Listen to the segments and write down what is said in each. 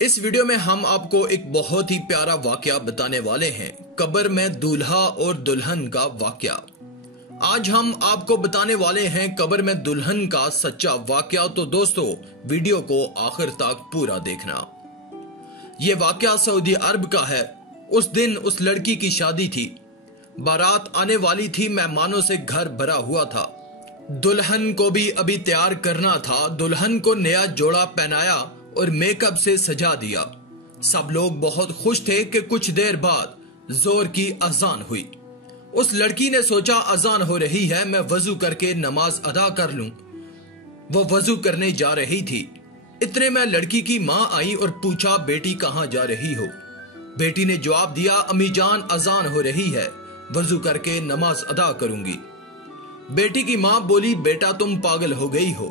اس video میں ہم آپ کو ایک بہت ہی پیارا واقعہ بتانے والے ہیں، قبر میں دولہا اور دلہن کا واقعہ۔ آج ہم آپ کو بتانے والے ہیں قبر میں دلہن کا سچا واقعہ، تو دوستو ویڈیو کو آخر تک پورا دیکھنا۔ یہ واقعہ سعودی عرب کا ہے۔ اس دن اس لڑکی کی شادی تھی، بارات آنے والی تھی، مہمانوں سے گھر بھرا ہوا تھا۔ دلہن کو بھی ابھی تیار کرنا تھا۔ دلہن کو نیا جوڑا پہنایا اور میک اپ سے سجا دیا۔ سب لوگ بہت خوش تھے کہ کچھ دیر بعد زور کی اذان ہوئی۔ اس لڑکی نے سوچا اذان ہو رہی ہے، میں وضو کر کے نماز ادا کر لوں۔ وہ وضو کرنے جا رہی تھی، اتنے میں لڑکی کی ماں آئی اور پوچھا بیٹی کہاں جا رہی ہو؟ بیٹی نے جواب دیا امی جان اذان ہو رہی ہے، وضو کر کے نماز ادا کروں گی۔ بیٹی کی ماں بولی بیٹا تم پاگل ہو گئی ہو،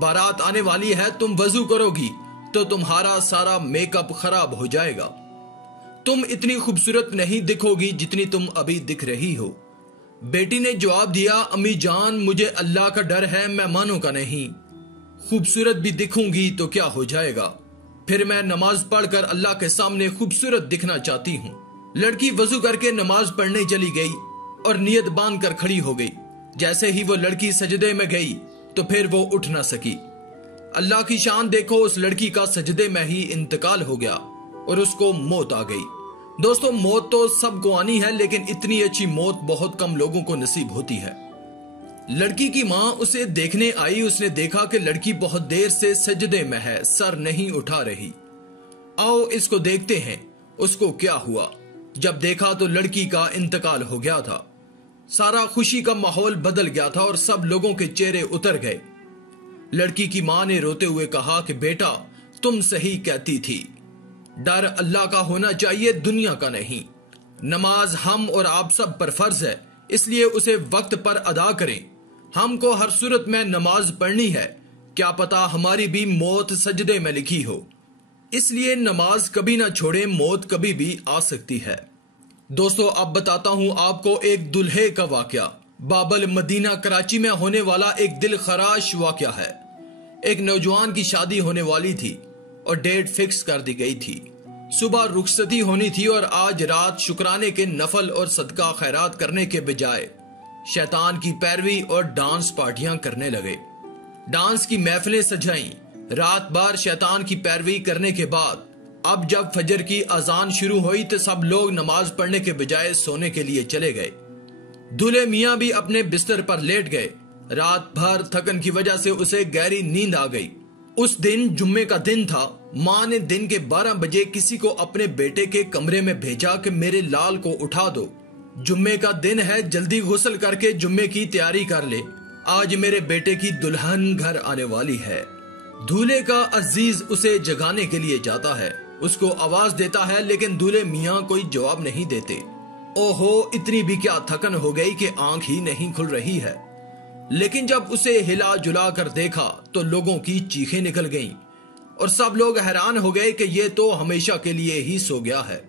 بارات آنے والی ہے، تم وضو کرو گی تو تمہارا سارا میک اپ خراب ہو جائے گا، تم اتنی خوبصورت نہیں دکھو گی جتنی تم ابھی دکھ رہی ہو۔ بیٹی نے جواب دیا امی جان مجھے اللہ کا ڈر ہے، مہمانوں کا نہیں، خوبصورت بھی دکھوں گی تو کیا ہو جائے گا، پھر میں نماز پڑھ کر اللہ کے سامنے خوبصورت دکھنا چاہتی ہوں۔ لڑکی وضو کر کے نماز پڑھنے چلی گئی اور نیت باندھ کر کھڑی ہو گئی۔ جیسے ہی وہ لڑکی سجدے میں گئی تو پھر وہ اٹھ نہ سکی۔ اللہ کی شان دیکھو، اس لڑکی کا سجدے میں ہی انتقال ہو گیا اور اس کو موت آ گئی۔ دوستو موت تو سب کو آنی ہے، لیکن اتنی اچھی موت بہت کم لوگوں کو نصیب ہوتی ہے۔ لڑکی کی ماں اسے دیکھنے آئی، اس نے دیکھا کہ لڑکی بہت دیر سے سجدے میں ہے، سر نہیں اٹھا رہی۔ آؤ اس کو دیکھتے ہیں اس کو کیا ہوا۔ جب دیکھا تو لڑکی کا انتقال ہو گیا تھا۔ سارا خوشی کا ماحول بدل گیا تھا اور سب لوگوں کے چہرے اتر گئے۔ لڑکی کی ماں نے روتے ہوئے کہا کہ بیٹا تم صحیح کہتی تھی، ڈر اللہ کا ہونا چاہیے، دنیا کا نہیں۔ نماز ہم اور آپ سب پر فرض ہے، اس لیے اسے وقت پر ادا کریں۔ ہم کو ہر صورت میں نماز پڑھنی ہے، کیا پتا ہماری بھی موت سجدے میں لکھی ہو، اس لیے نماز کبھی نہ چھوڑیں، موت کبھی بھی آ سکتی ہے۔ دوستو اب بتاتا ہوں آپ کو ایک دلہے کا واقعہ۔ بابل مدینہ کراچی میں ہونے والا ایک دل خراش واقعہ ہے۔ ایک نوجوان کی شادی ہونے والی تھی اور ڈیٹ فکس کر دی گئی تھی۔ صبح رخصتی ہونی تھی اور آج رات شکرانے کے نفل اور صدقہ خیرات کرنے کے بجائے شیطان کی پیروی اور ڈانس پارٹیاں کرنے لگے۔ ڈانس کی محفلیں سجائیں، رات بھر شیطان کی پیروی کرنے کے بعد اب جب فجر کی اذان شروع ہوئی تو سب لوگ نماز پڑھنے کے بجائے سونے کے لیے چلے گئے۔ دولہے میاں بھی اپنے بستر پر لیٹ گئے۔ رات بھر تھکن کی وجہ سے اسے گہری نیند آ گئی۔ اس دن جمعے کا دن تھا۔ ماں نے دن کے 12 بجے کسی کو اپنے بیٹے کے کمرے میں بھیجا کہ میرے لال کو اٹھا دو، جمعے کا دن ہے، جلدی غسل کر کے جمعے کی تیاری کر لے، آج میرے بیٹے کی دلہن گھر آنے والی ہے۔ دولہے کا عزیز اسے جگانے کے لیے جاتا ہے، اس کو آواز دیتا ہے، لیکن دولہے میاں کوئی جواب نہیں دیتے۔ اوہو اتنی بھی کیا تھکن ہو گئی کہ آنکھ ہی نہیں کھل رہی ہے۔ لیکن جب اسے ہلا جلا کر دیکھا تو لوگوں کی چیخیں نکل گئیں اور سب لوگ حیران ہو گئے کہ یہ تو ہمیشہ کے لیے ہی سو گیا ہے۔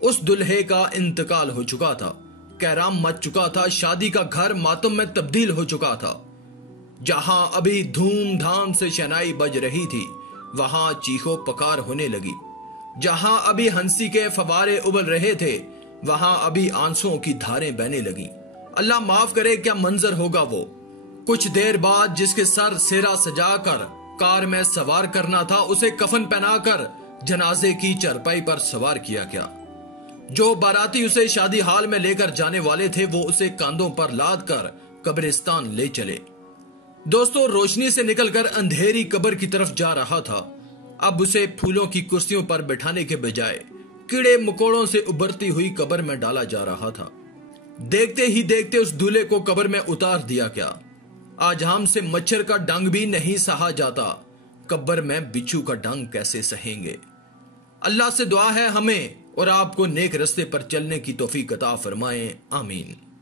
اس دلہے کا انتقال ہو چکا تھا، کہرام مچ چکا تھا، شادی کا گھر ماتم میں تبدیل ہو چکا تھا۔ جہاں ابھی دھوم دھام سے شہنائی بج رہی تھی وہاں چیخو پکار ہونے لگی، جہاں ابھی ہنسی کے فوارے ابل رہے تھے وہاں ابھی آنسوؤں کی دھاریں بہنے لگیں۔ اللہ معاف کرے کیا منظر ہوگا وہ۔ کچھ دیر بعد جس کے سر سیرا سجا کر کار میں سوار کرنا تھا اسے کفن پہنا کر جنازے کی چرپائی پر سوار کیا گیا۔ جو باراتی اسے شادی ہال میں لے کر جانے والے تھے وہ اسے کاندھوں پر لاد کر قبرستان لے چلے۔ دوستو روشنی سے نکل کر اندھیری قبر کی طرف جا رہا تھا۔ اب اسے پھولوں کی کرسیوں پر بٹھانے کے بجائے کیڑے مکوڑوں سے ابھرتی ہوئی قبر میں ڈالا جا رہا تھا۔ دیکھتے ہی دیکھتے اس دولہے کو قبر میں اتار دیا گیا۔ آج ہم سے مچھر کا ڈنگ بھی نہیں سہا جاتا، قبر میں بچھو کا ڈنگ کیسے سہیں گے۔ اللہ سے دعا ہے ہمیں اور آپ کو نیک رستے پر چلنے کی توفیق عطا فرمائے، آمین۔